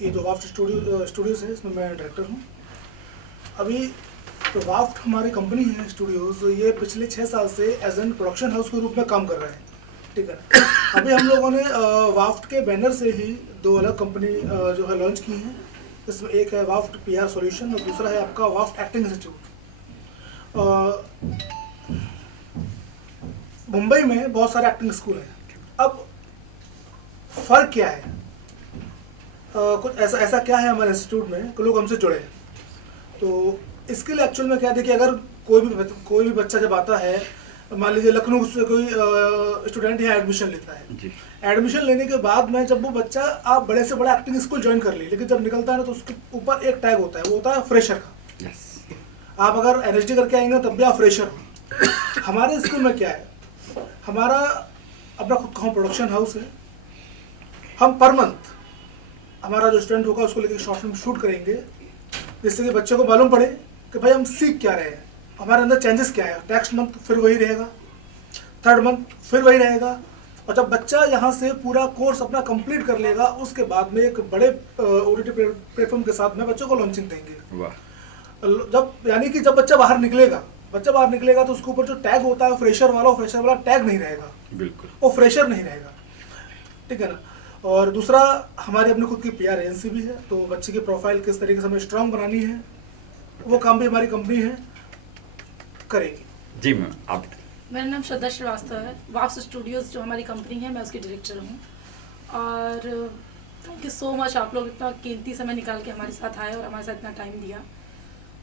ये जो वाफ्ट स्टूडियोज़ है इसमें मैं डायरेक्टर हूँ। अभी तो वाफ्ट हमारी कंपनी है स्टूडियोज़, ये पिछले 6 साल से एज एन प्रोडक्शन हाउस के रूप में काम कर रहे हैं, ठीक है। अभी हम लोगों ने वाफ्ट के बैनर से ही 2 अलग कंपनी जो है लॉन्च की हैं। इसमें एक है वाफ्ट PR सॉल्यूशन और दूसरा है आपका वाफ्ट एक्टिंग इंस्टीट्यूट। मुंबई में बहुत सारे एक्टिंग स्कूल हैं। अब फ़र्क क्या है? कुछ ऐसा क्या है हमारे इंस्टीट्यूट में कि लोग हमसे जुड़े हैं। तो इसके लिए एक्चुअल में क्या देखिए, अगर कोई भी बच्चा जब आता है, मान लीजिए लखनऊ से कोई स्टूडेंट यहाँ एडमिशन लेता है, एडमिशन लेने के बाद में जब वो बच्चा आप बड़े से बड़ा एक्टिंग स्कूल ज्वाइन कर ली, लेकिन जब निकलता है ना तो उसके ऊपर एक टैग होता है, वो होता है फ्रेशर का। आप अगर NSD करके आएंगे तब भी आप फ्रेशर हो। हमारे स्कूल में क्या है, हमारा अपना खुद का होम प्रोडक्शन हाउस है। हम पर मंथ हमारा जो स्टूडेंट होगा उसको लेकर शॉर्ट फिल्म शूट करेंगे, जिससे कि बच्चे को मालूम पड़े कि भाई हम सीख क्या रहे हैं, हमारे अंदर चेंजेस क्या है। नेक्स्ट मंथ फिर वही रहेगा, 3rd मंथ फिर वही रहेगा। और जब बच्चा यहाँ से पूरा कोर्स अपना कंप्लीट कर लेगा, उसके बाद में एक बड़े OTT प्लेटफॉर्म के साथ में बच्चों को लॉन्चिंग देंगे। यानी कि जब बच्चा बाहर निकलेगा तो उसके ऊपर जो टैग होता है फ्रेशर वाला टैग नहीं रहेगा, बिल्कुल वो फ्रेशर नहीं रहेगा, ठीक है ना। और दूसरा, हमारी अपनी खुद की PR एजेंसी भी है, तो बच्चे की प्रोफाइल किस तरीके से हमें स्ट्रांग बनानी है, वो काम भी हमारी कंपनी है करेगी। जी मैम, आप? मेरा नाम श्रद्धा श्रीवास्तव है। वाफ्ट स्टूडियोज़ जो हमारी कंपनी है, मैं उसकी डायरेक्टर हूँ। और थैंक यू सो मच, आप लोग इतना कीमती समय निकाल के हमारे साथ आए और हमारे साथ इतना टाइम दिया।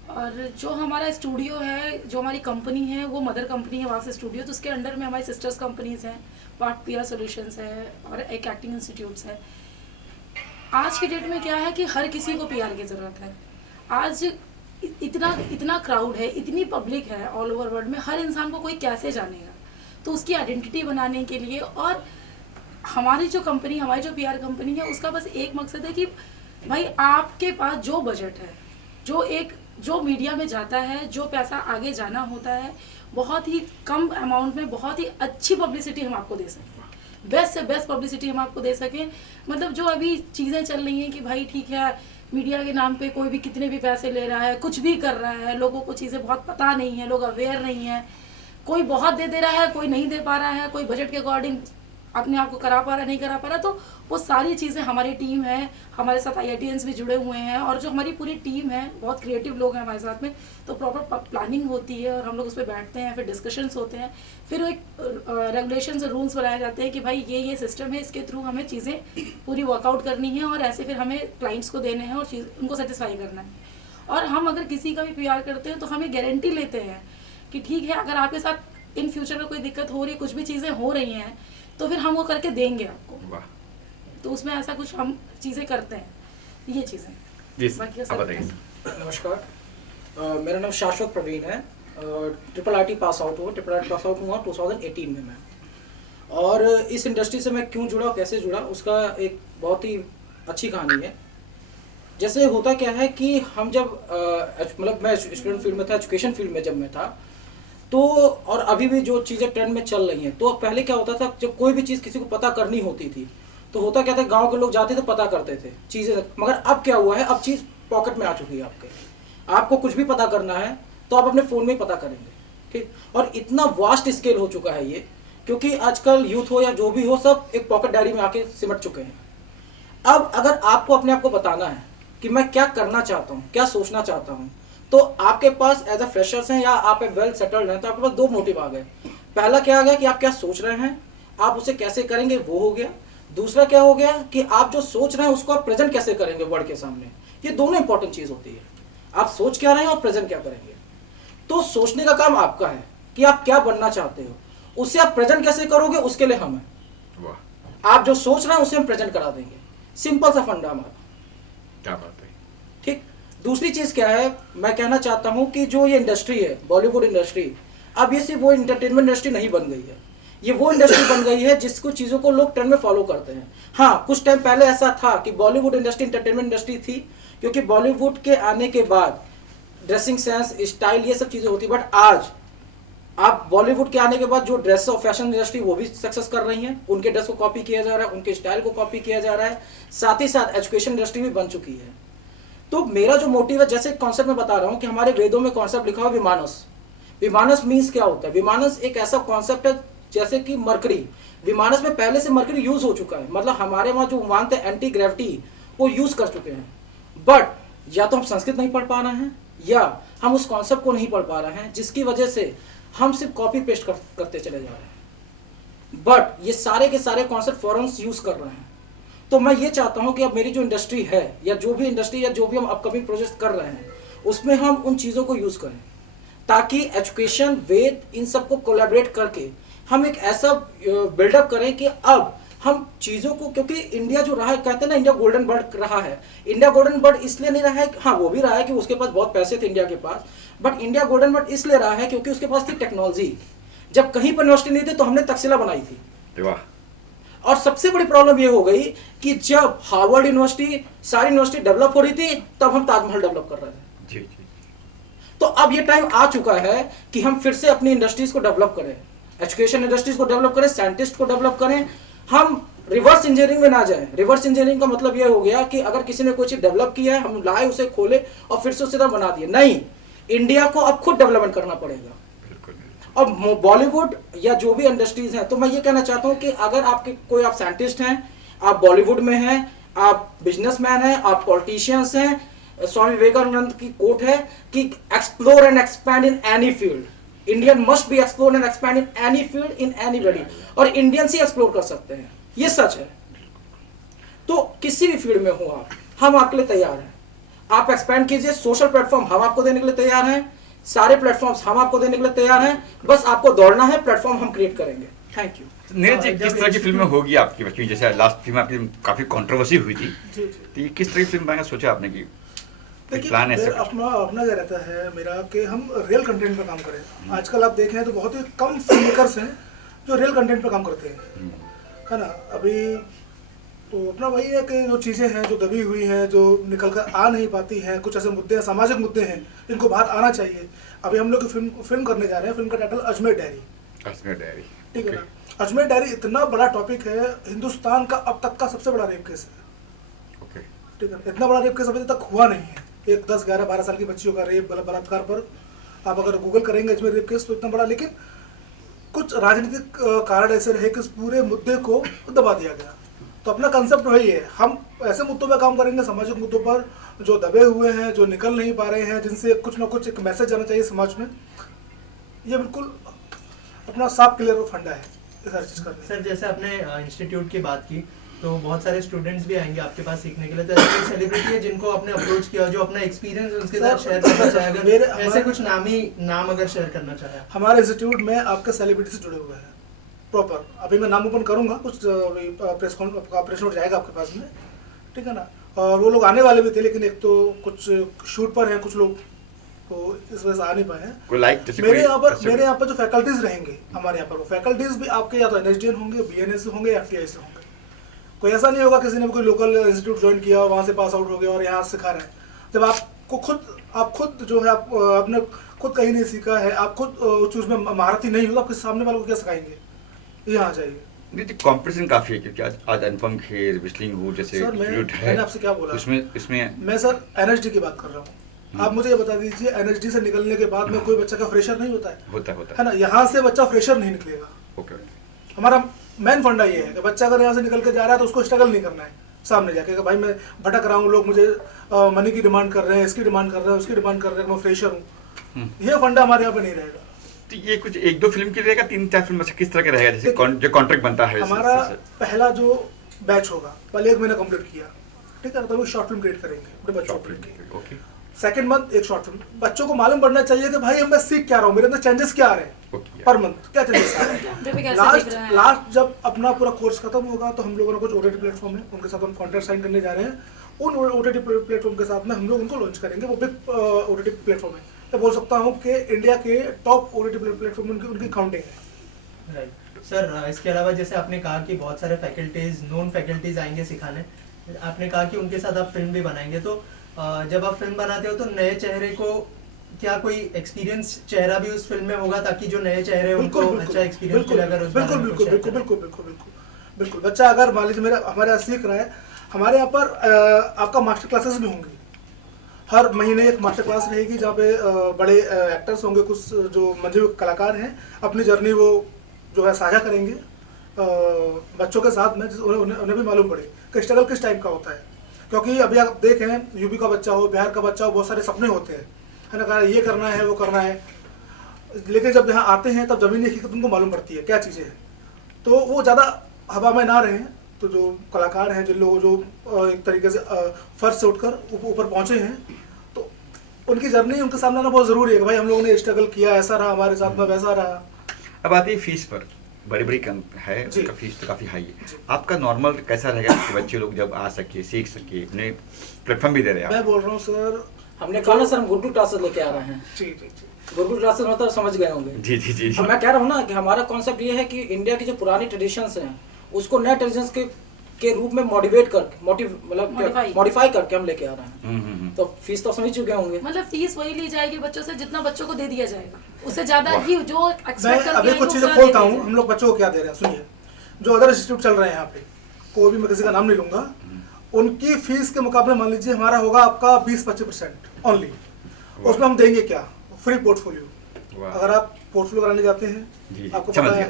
और जो हमारा स्टूडियो है, जो हमारी कंपनी है, वो मदर कंपनी है वाफ्ट स्टूडियो। तो उसके अंडर में हमारी सिस्टर्स कंपनीज़ हैं, वाफ्ट PR सॉल्यूशंस है और एक एक्टिंग इंस्टीट्यूट्स है। आज की डेट में क्या है कि हर किसी को PR की ज़रूरत है। आज इतना क्राउड है, इतनी पब्लिक है ऑल ओवर वर्ल्ड में, हर इंसान को कोई कैसे जानेगा। तो उसकी आइडेंटिटी बनाने के लिए, और हमारी जो PR कंपनी है, उसका बस एक मकसद है कि भाई आपके पास जो बजट है, जो मीडिया में जाता है, जो पैसा आगे जाना होता है, बहुत ही कम अमाउंट में बहुत ही अच्छी पब्लिसिटी हम आपको दे सकें, बेस्ट से बेस्ट पब्लिसिटी हम आपको दे सकें। मतलब जो अभी चीज़ें चल रही हैं कि भाई ठीक है, मीडिया के नाम पे कोई भी कितने भी पैसे ले रहा है, कुछ भी कर रहा है, लोगों को चीज़ें बहुत पता नहीं है, लोग अवेयर नहीं है, कोई बहुत दे रहा है, कोई नहीं दे पा रहा है, कोई बजट के अकॉर्डिंग अपने आप को करा पा रहा नहीं करा पा रहा। तो वो सारी चीज़ें हमारी टीम है, हमारे साथ IITians भी जुड़े हुए हैं, और जो हमारी पूरी टीम है, बहुत क्रिएटिव लोग हैं हमारे साथ में। तो प्रॉपर प्लानिंग होती है और हम लोग उस पर बैठते हैं, फिर डिस्कशंस होते हैं, फिर एक रेगुलेशंस और रूल्स बनाए जाते हैं कि भाई ये सिस्टम है, इसके थ्रू हमें चीज़ें पूरी वर्कआउट करनी है, और ऐसे फिर हमें क्लाइंट्स को देने हैं और उनको सेटिस्फाई करना है। और हम अगर किसी का भी PR करते हैं तो हमें गारंटी लेते हैं कि ठीक है, अगर आपके साथ इन फ्यूचर में कोई दिक्कत हो रही है, कुछ भी चीज़ें हो रही हैं, तो फिर हम वो करके देंगे आपको। तो उसमें ऐसा कुछ हम चीज़ें करते हैं, ये चीज़ें। नमस्कार, मेरा नाम शाश्वत प्रवीण है। RRT पास आउट हुआ 2018 में मैं। और इस इंडस्ट्री से मैं क्यों जुड़ा, कैसे जुड़ा, उसका एक बहुत ही अच्छी कहानी है। जैसे होता क्या है कि हम जब मतलब मैं स्टूडेंट फील्ड में था, एजुकेशन फील्ड में जब मैं था, तो और अभी भी जो चीज़ें ट्रेंड में चल रही हैं, तो पहले क्या होता था, जब कोई भी चीज़ किसी को पता करनी होती थी तो होता क्या था, गांव के लोग जाते थे, पता करते थे चीज़ें। मगर अब क्या हुआ है, अब चीज़ पॉकेट में आ चुकी है आपके। आपको कुछ भी पता करना है तो आप अपने फ़ोन में ही पता करेंगे, ठीक। और इतना वास्ट स्केल हो चुका है ये, क्योंकि आजकल यूथ हो या जो भी हो, सब एक पॉकेट डायरी में आके सिमट चुके हैं। अब अगर आपको अपने आप को बताना है कि मैं क्या करना चाहता हूँ, क्या सोचना चाहता हूँ, तो आपके पास एज अ फ्रेशर्स हैं या आप वेल सेटल्ड हैं, तो आपके पास 2 मोटिव आ गए। पहला क्या आ गया कि आप क्या सोच रहे हैं, आप उसे कैसे करेंगे, वो हो गया। दूसरा क्या हो गया कि आप जो सोच रहे हैं उसको आप प्रेजेंट कैसे करेंगे वर्ल्ड के सामने। ये दोनों इंपॉर्टेंट चीज़ होती है, आप सोच क्या रहे हैं और प्रेजेंट क्या करेंगे। तो सोचने का काम आपका है कि आप क्या बनना चाहते हो, उससे आप प्रेजेंट कैसे करोगे, उसके लिए हम हैं। आप जो सोच रहे हैं उसे हम प्रेजेंट करा देंगे, सिंपल सा फंडा हमारा। क्या बात है, ठीक। दूसरी चीज़ क्या है, मैं कहना चाहता हूँ कि जो ये इंडस्ट्री है, बॉलीवुड इंडस्ट्री, अब ये सिर्फ वो इंटरटेनमेंट इंडस्ट्री नहीं बन गई है, ये वो इंडस्ट्री बन गई है जिसको चीज़ों को लोग ट्रेंड में फॉलो करते हैं। हाँ, कुछ टाइम पहले ऐसा था कि बॉलीवुड इंडस्ट्री इंटरटेनमेंट इंडस्ट्री थी, क्योंकि बॉलीवुड के आने के बाद ड्रेसिंग सेंस, स्टाइल, ये सब चीज़ें होती, बट आज आप बॉलीवुड के आने के बाद जो ड्रेस और फैशन इंडस्ट्री वो भी सक्सेस कर रही है, उनके ड्रेस को कॉपी किया जा रहा है, उनके स्टाइल को कॉपी किया जा रहा है, साथ ही साथ एजुकेशन इंडस्ट्री भी बन चुकी है। तो मेरा जो मोटिव है, जैसे कॉन्सेप्ट में बता रहा हूँ कि हमारे वेदों में कॉन्सेप्ट लिखा हुआ विमानस। विमानस मीन्स क्या होता है? विमानस एक ऐसा कॉन्सेप्ट है जैसे कि मरकरी, विमानस में पहले से मरकरी यूज हो चुका है, मतलब हमारे वहाँ जो मानते हैं एंटी ग्रेविटी वो यूज कर चुके हैं। बट या तो हम संस्कृत नहीं पढ़ पा रहे हैं या हम उस कॉन्सेप्ट को नहीं पढ़ पा रहे हैं, जिसकी वजह से हम सिर्फ कॉपी पेस्ट करते चले जा रहे हैं। बट ये सारे के सारे कॉन्सेप्ट फॉरेन यूज कर रहे हैं। तो मैं ये चाहता हूं कि अब मेरी जो इंडस्ट्री है या जो भी इंडस्ट्री या जो भी हम अपकमिंग प्रोजेक्ट कर रहे हैं उसमें हम उन चीज़ों को यूज़ करें, ताकि एजुकेशन, वेद, इन सबको कोलैबोरेट करके हम एक ऐसा बिल्डअप करें कि अब हम चीज़ों को, क्योंकि इंडिया जो रहा है, कहते हैं ना इंडिया गोल्डन बर्ड रहा है। इंडिया गोल्डन बर्ड इसलिए नहीं रहा है, हाँ वो भी रहा है कि उसके पास बहुत पैसे थे इंडिया के पास, बट इंडिया गोल्डन बर्ड इसलिए रहा है क्योंकि उसके पास थी टेक्नोलॉजी। जब कहीं पर यूनिवर्सिटी नहीं थी तो हमने तक्षशिला बनाई थी। वाह। और सबसे बड़ी प्रॉब्लम ये हो गई कि जब हार्वर्ड यूनिवर्सिटी, सारी यूनिवर्सिटी डेवलप हो रही थी, तब हम ताजमहल डेवलप कर रहे थे। जी जी। तो अब ये टाइम आ चुका है कि हम फिर से अपनी इंडस्ट्रीज को डेवलप करें, एजुकेशन इंडस्ट्रीज को डेवलप करें, साइंटिस्ट को डेवलप करें। हम रिवर्स इंजीनियरिंग में ना जाएं। रिवर्स इंजीनियरिंग का मतलब ये हो गया कि अगर किसी ने कोई चीज डेवलप किया है, हम लाए, उसे खोले और फिर से उसी तरह बना दिए। नहीं, इंडिया को अब खुद डेवलपमेंट करना पड़ेगा। अब बॉलीवुड या जो भी इंडस्ट्रीज हैं, तो मैं ये कहना चाहता हूं कि अगर आपके कोई, आप साइंटिस्ट हैं, आप बॉलीवुड में हैं, आप बिजनेसमैन हैं, आप पॉलिटिशियंस हैं, स्वामी विवेकानंद की कोट है कि explore and expand in any field. Indian must be explore and expand in any field in anybody. और इंडियंस ही एक्सप्लोर कर सकते हैं, ये सच है। तो किसी भी फील्ड में हो आप, हम आपके लिए तैयार हैं। आप एक्सपैंड कीजिए, सोशल प्लेटफॉर्म हम आपको देने के लिए तैयार हैं, सारे प्लेटफॉर्म्स हम आपको देने के लिए तैयार हैं, बस आपको दौड़ना है, प्लेटफॉर्म हम क्रिएट करेंगे। Thank you. नीरज जी, किस तरह की फिल्में होगी आपकी बच्ची? जैसे लास्ट फिल्म आपकी काफी कंट्रोवर्सी हुई थी, जी। तो ये किस तरह की फिल्म बनाने का सोचा आपने? की देखिए, प्लान है अपना क्या रहता है मेरा कि हम रियल कंटेंट पर काम करें। आजकल आप देखें तो बहुत ही कम फिल्म मेकर्स हैं जो रियल कंटेंट पर काम करते हैं, है ना। अभी तो अपना वही है कि जो चीज़ें हैं जो दबी हुई हैं, जो निकल कर आ नहीं पाती हैं, कुछ ऐसे मुद्दे हैं, सामाजिक मुद्दे हैं, इनको बाहर आना चाहिए। अभी हम लोग फिल्म करने जा रहे हैं, फिल्म का title Ajmer diary. Ajmer diary, ठीक है ना। अजमेर डायरी इतना बड़ा टॉपिक है, हिंदुस्तान का अब तक का सबसे बड़ा रेप केस है। ओके। ठीक है, इतना बड़ा रेप केस अभी तक हुआ नहीं है। एक 10, 11, 12 साल की बच्चियों का रेप, बलात्कार पर आप अगर गूगल करेंगे अजमेर रेप केस तो इतना बड़ा, लेकिन कुछ राजनीतिक कारण ऐसे रहे कि इस पूरे मुद्दे को दबा दिया गया। तो अपना कंसेप्ट वही है, हम ऐसे मुद्दों पर काम करेंगे, सामाजिक मुद्दों पर जो दबे हुए हैं, जो निकल नहीं पा रहे हैं, जिनसे कुछ ना कुछ एक मैसेज जाना चाहिए समाज में। ये बिल्कुल अपना साफ क्लियर और फंडा है ये सारी चीज़ करने। सर, जैसे आपने इंस्टीट्यूट की बात की, तो बहुत सारे स्टूडेंट्स भी आएंगे आपके पास सीखने के लिए, तो ऐसे सेलिब्रिटी है जिनको आपने अप्रोच किया, जो अपना एक्सपीरियंस उनके साथ शेयर करना चाहे, अगर ऐसे कुछ नाम अगर शेयर करना चाहे? हमारे इंस्टीट्यूट में आपके सेलिब्रिटी से जुड़े हुए हैं प्रॉपर। अभी मैं नाम ओपन करूंगा, कुछ अभी प्रेस नोट जाएगा आपके पास में, ठीक है ना। और वो लोग आने वाले भी थे, लेकिन एक तो कुछ शूट पर हैं कुछ लोग, तो इस वजह से आ नहीं पाए हैं। मेरे यहाँ पर जो फैकल्टीज रहेंगे हमारे यहाँ पर, वो फैकल्टीज भी आपके या तो NSDN होंगे, BNA से होंगे, FTI से होंगे। कोई ऐसा नहीं होगा किसी ने कोई लोकल इंस्टीट्यूट ज्वाइन किया, वहाँ से पास आउट हो गया और यहाँ सिखा रहे हैं। जब आप खुद जो है, आपने खुद कहीं नहीं सीखा है, आप खुद उस चीज़ में महारती नहीं हो, तो आप किसी सामने वालों को क्या सिखाएंगे? यहाँ आ जाइए। नहीं, कंपटीशन काफी है, क्योंकि आज अनुपम खेर, विस्लिंग हूड जैसे सर, मैंने आपसे क्या बोला? इसमें मैं सर NSD की बात कर रहा हूँ। आप मुझे ये बता दीजिए, NSD से निकलने के बाद में कोई बच्चा का फ्रेशर नहीं होता है ना। यहाँ से बच्चा फ्रेशर नहीं निकलेगा। ओके। हमारा मेन फंडा ये है कि बच्चा अगर यहाँ से निकल के जा रहा है तो उसको स्ट्रगल नहीं करना है सामने जाके कि भाई मैं भटक रहा हूँ, लोग मुझे मनी की डिमांड कर रहे हैं, इसकी डिमांड कर रहे हैं, उसकी डिमांड कर रहे हैं, मैं फ्रेशर हूँ। ये फंडा हमारे यहाँ पे नहीं रहेगा। तो ये कुछ 1-2 फिल्म की रहेगा, 3-4 फिल्म किस तरह का रहेगा, जैसे जो कॉन्ट्रैक्ट बनता है? हमारा पहला जो बैच होगा, पहले 1 महीना कंप्लीट किया, ठीक है, तो हम शॉर्ट फिल्म क्रिएट करेंगे अपने बच्चों के लिए। ओके। सेकंड मंथ एक शॉर्ट फिल्म। बच्चों को मालूम पड़ना चाहिए कि भाई मैं सीख क्या रहा हूँ, मेरे अंदर चेंजेस क्या आ रहे हैं पर मंथ, क्या चेंजेस आ रहे हैं। लास्ट जब अपना पूरा कोर्स खत्म होगा तो हम लोगों ने कुछ OTT प्लेटफॉर्म है, उनके साथ हम कॉन्ट्रैक्ट साइन करने जा रहे हैं। उन OTT प्लेटफॉर्म के साथ में हम लोग उनको लॉन्च करेंगे। वो बिग OTT प्लेटफॉर्म है, मैं बोल सकता हूँ कि इंडिया के टॉप OTT प्लेटफॉर्म उनकी काउंटिंग है। राइट सर, इसके अलावा जैसे आपने कहा कि बहुत सारे फैकल्टीज, नॉन फैकल्टीज आएंगे सिखाने, आपने कहा कि उनके साथ आप फिल्म भी बनाएंगे, तो जब आप फिल्म बनाते हो तो नए चेहरे को क्या कोई एक्सपीरियंस चेहरा भी उस फिल्म में होगा ताकि जो नए चेहरे हैं उनको बिल्कुल, अच्छा एक्सपीरियंस बिल्कुल, मिले अगर उस बारे बिल्कुल में बिल्कुल कुछ बिल्कुल share बिल्कुल बिल्कुल बिल्कुल बिल्कुल बच्चा अगर मान लीजिए मेरा हमारे यहाँ सीख रहा है, हमारे यहाँ पर आपका मास्टर क्लासेस भी होंगी, हर महीने एक मास्टर क्लास रहेगी जहाँ पे बड़े एक्टर्स होंगे, कुछ जो मंझे हुए कलाकार हैं अपनी जर्नी वो जो है साझा करेंगे बच्चों के साथ में, उन्हें भी मालूम पड़े कि स्ट्रगल किस टाइप का होता है। क्योंकि अभी आप देखें यूपी का बच्चा हो, बिहार का बच्चा हो, बहुत सारे सपने होते हैं, है ना, कहा ये करना है वो करना है, लेकिन जब यहाँ आते हैं तब ज़मीनी हकीकत उनको मालूम पड़ती है क्या चीज़ें हैं। तो वो ज़्यादा हवा में ना रहें, तो जो कलाकार हैं, जिन लोगों जो एक तरीके से फर्श से उठकर ऊपर पहुँचे हैं, तो उनकी जर्नी उनके सामने आना बहुत ज़रूरी है कि भाई हम लोगों ने स्ट्रगल किया, ऐसा रहा हमारे साथ में, वैसा रहा। अब आती है फीस पर, बड़ी बड़ी कम है, उसका फीस तो काफ़ी हाई है। आपका नॉर्मल कैसा रहेगा कि बच्चे लोग जब आ सके, सीख सके, अपने प्लेटफॉर्म भी दे रहे हैं? मैं बोल रहा हूँ सर, हमने कहा ना सर, हम गुरुकुल क्लासेस लेके आ रहे हैं। जी जी जी, गुरुकुल क्लासेस मतलब समझ गए होंगे। जी जी जी। अब मैं कह रहा हूँ ना कि हमारा कॉन्सेप्ट ये है कि इंडिया की जो पुरानी ट्रेडिशंस हैं उसको नए ट्रेडिशंस के रूप में मॉडिफाई करके हम लेके आ रहे हैं। तो फीस तो समझ चुके होंगे। मतलब फीस वही ली जाएगी बच्चों से जितना बच्चों को दे दिया जाएगा, उससे ज्यादा ही जो मैं एक्सपेक्ट करते अभी हैं कुछ वो चीज़ें पूरा दे खोलता दिया हूँ। जाएगा। हम लोग बच्चों को क्या दे रहे हैं सुनिए, जो अदर इंस्टीट्यूट चल रहे हैं यहाँ पे, कोई भी मैं किसी का नाम नहीं लूंगा, उनकी फीस के मुकाबले मान लीजिए हमारा होगा आपका 20-25% ओनली। उसमें हम देंगे क्या, फ्री पोर्टफोलियो। अगर आप पोर्टफोलियो कराने जाते हैं, आपको पता है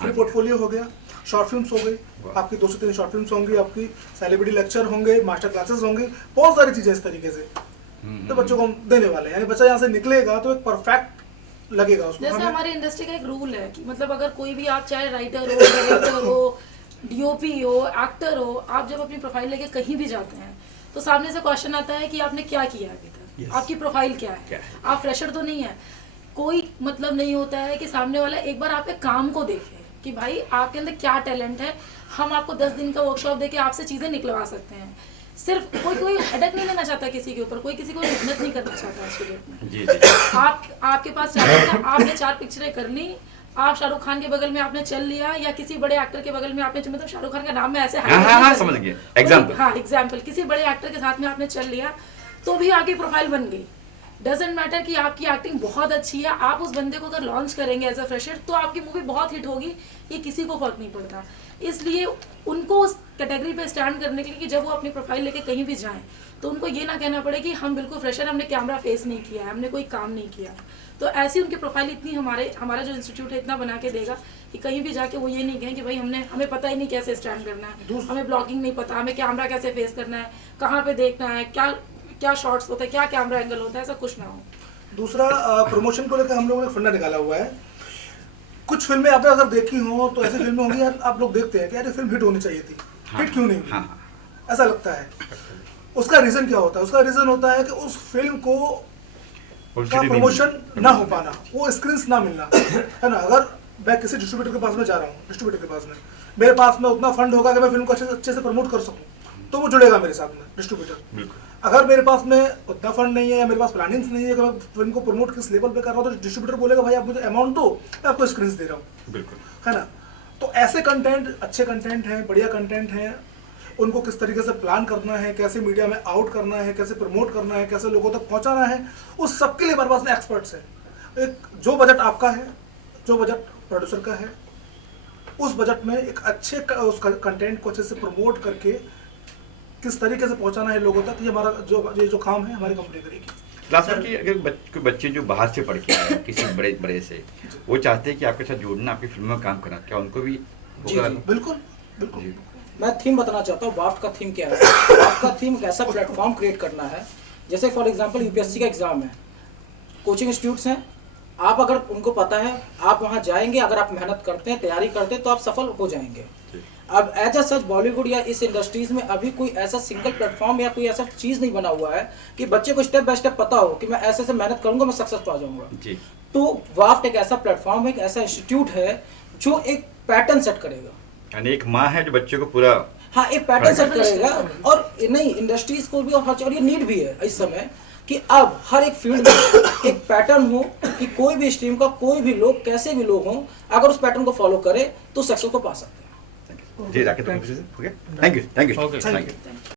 फ्री पोर्टफोलियो हो गया, शॉर्ट फिल्म्स हो गई, आपकी 2 से 3 शॉर्ट फिल्म्स होंगी, आपकी सेलिब्रिटी लेक्चर होंगे, मास्टर क्लासेस होंगी, बहुत सारी चीजें इस तरीके से तो बच्चों को हम देने वाले हैं। यानी बच्चा यहाँ से निकलेगा तो एक परफेक्ट लगेगा उसको। जैसे हमारी इंडस्ट्री का एक रूल है कि मतलब अगर कोई भी आप चाहे राइटर हो, डायरेक्टर हो, डीओपी हो, एक्टर हो, आप जब अपनी प्रोफाइल लेके कहीं भी जाते हैं तो सामने से क्वेश्चन आता है कि आपने क्या किया अभी तक, आपकी प्रोफाइल क्या है, आप फ्रेशर तो नहीं है। कोई मतलब नहीं होता है कि सामने वाला एक बार आपके काम को देखे कि भाई आपके अंदर क्या टैलेंट है, हम आपको 10 दिन का वर्कशॉप देके आपसे चीजें निकलवा सकते हैं। सिर्फ कोई हेडेक नहीं लेना चाहता किसी के ऊपर, कोई किसी को मेहनत नहीं करना चाहता आज के डेट में। जी जी। आपके पास टैलेंट है, आपने 4 पिक्चरें कर ली, आप शाहरुख खान के बगल में आपने चल लिया या किसी बड़े एक्टर के बगल में आपने, मतलब शाहरुख खान का नाम में ऐसे समझ गए, एग्जांपल। हाँ एग्जांपल, किसी बड़े एक्टर के साथ में आपने चल लिया तो भी आपकी प्रोफाइल बन गई। डजेंट मैटर कि आपकी एक्टिंग बहुत अच्छी है, आप उस बंदे को अगर लॉन्च करेंगे एज अ फ्रेशर तो आपकी मूवी बहुत हिट होगी, ये किसी को फर्क नहीं पड़ता। इसलिए उनको उस कैटेगरी पे स्टैंड करने के लिए कि जब वो अपनी प्रोफाइल लेके कहीं भी जाएं तो उनको ये ना कहना पड़े कि हम बिल्कुल फ्रेशर, हमने कैमरा फेस नहीं किया है, हमने कोई काम नहीं किया। तो ऐसी उनकी प्रोफाइल इतनी हमारा जो इंस्टीट्यूट है इतना बना के देगा कि कहीं भी जाके वो ये नहीं कहें कि भाई हमें पता ही नहीं कैसे स्टैंड करना है, हमें ब्लॉगिंग नहीं पता, हमें कैमरा कैसे फेस करना है, कहाँ पे देखना है, क्या शॉट्स होता है, क्या कैमरा एंगल होता है, ऐसा कुछ ना हो। दूसरा प्रमोशन को लेकर हम लोगों ने फंडा निकाला हुआ है। कुछ फिल्में आपने अगर देखी हो तो ऐसी फिल्में होंगी यार, आप लोग देखते हैं कि यार ये फिल्म हिट होनी चाहिए थी, हिट क्यों नहीं हुई, ऐसा लगता है। उसका रीजन क्या होता है? उसका रीजन होता है कि उस फिल्म को का प्रमोशन ना हो पाना, वो स्क्रीन्स ना मिलना, है ना। अगर मैं किसी डिस्ट्रीब्यूटर के पास में जा रहा हूँ, डिस्ट्रीब्यूटर के पास में मेरे पास में उतना फंड होगा कि मैं फिल्म को अच्छे से प्रमोट कर सकूँ, तो वो जुड़ेगा मेरे साथ में डिस्ट्रीब्यूटर। अगर मेरे पास में उतना फंड नहीं है या मेरे पास प्लानिंग्स नहीं है कि मैं फिल्म को प्रमोट किस लेवल पे कर रहा हूँ, तो डिस्ट्रीब्यूटर बोलेगा भाई आप मुझे अमाउंट दो, मैं आपको स्क्रीन्स दे रहा हूँ, बिल्कुल, है ना। तो ऐसे कंटेंट, अच्छे कंटेंट हैं, बढ़िया कंटेंट हैं, उनको किस तरीके से प्लान करना है, कैसे मीडिया में आउट करना है, कैसे प्रमोट करना है, कैसे लोगों तक पहुँचाना है, उस सबके लिए हमारे पास में एक्सपर्ट्स हैं। एक जो बजट आपका है, जो बजट प्रोड्यूसर का है, उस बजट में एक अच्छे उस कंटेंट को अच्छे से प्रमोट करके किस तरीके से पहुंचाना है लोगों तक, ये हमारा जो काम है हमारी कंपनी करेगी। लास्ट में कि अगर कोई बच्चे जो बाहर से पढ़ के आए किसी बड़े से, वो चाहते हैं कि आपके साथ जुड़ना, आपकी फिल्म में काम करना, क्या उनको भी होगा? बिल्कुल बिल्कुल। मैं थीम बताना चाहता हूँ। वाफ्ट का थीम क्या है? वाफ्ट का थीम एक ऐसा प्लेटफॉर्म क्रिएट करना है, जैसे फॉर एग्जांपल यूपीएससी का एग्जाम है, कोचिंग इंस्टीट्यूट्स हैं, आप अगर उनको पता है, आप वहाँ जाएंगे, अगर आप मेहनत करते हैं, तैयारी करते हैं, तो आप सफल हो जाएंगे। अब एज अ सच बॉलीवुड या इस इंडस्ट्रीज में अभी कोई ऐसा सिंगल प्लेटफॉर्म या कोई ऐसा चीज़ नहीं बना हुआ है कि बच्चे को स्टेप बाय स्टेप पता हो कि मैं ऐसे मेहनत करूंगा, मैं सक्सेस पा जाऊंगा। तो वाफ्ट एक ऐसा प्लेटफॉर्म, एक ऐसा इंस्टीट्यूट है जो एक पैटर्न सेट करेगा, यानी एक माँ है जो बच्चे को पूरा एक पैटर्न सेट करेगा। और नहीं, इंडस्ट्रीज को भी और ये नीड भी है इस समय कि अब हर एक फील्ड में एक पैटर्न हो कि कोई भी स्ट्रीम का कोई भी लोग, कैसे भी लोग हों, अगर उस पैटर्न को फॉलो करे तो सक्सेस को पा सकते हैं। जी राकेश, थैंक यू।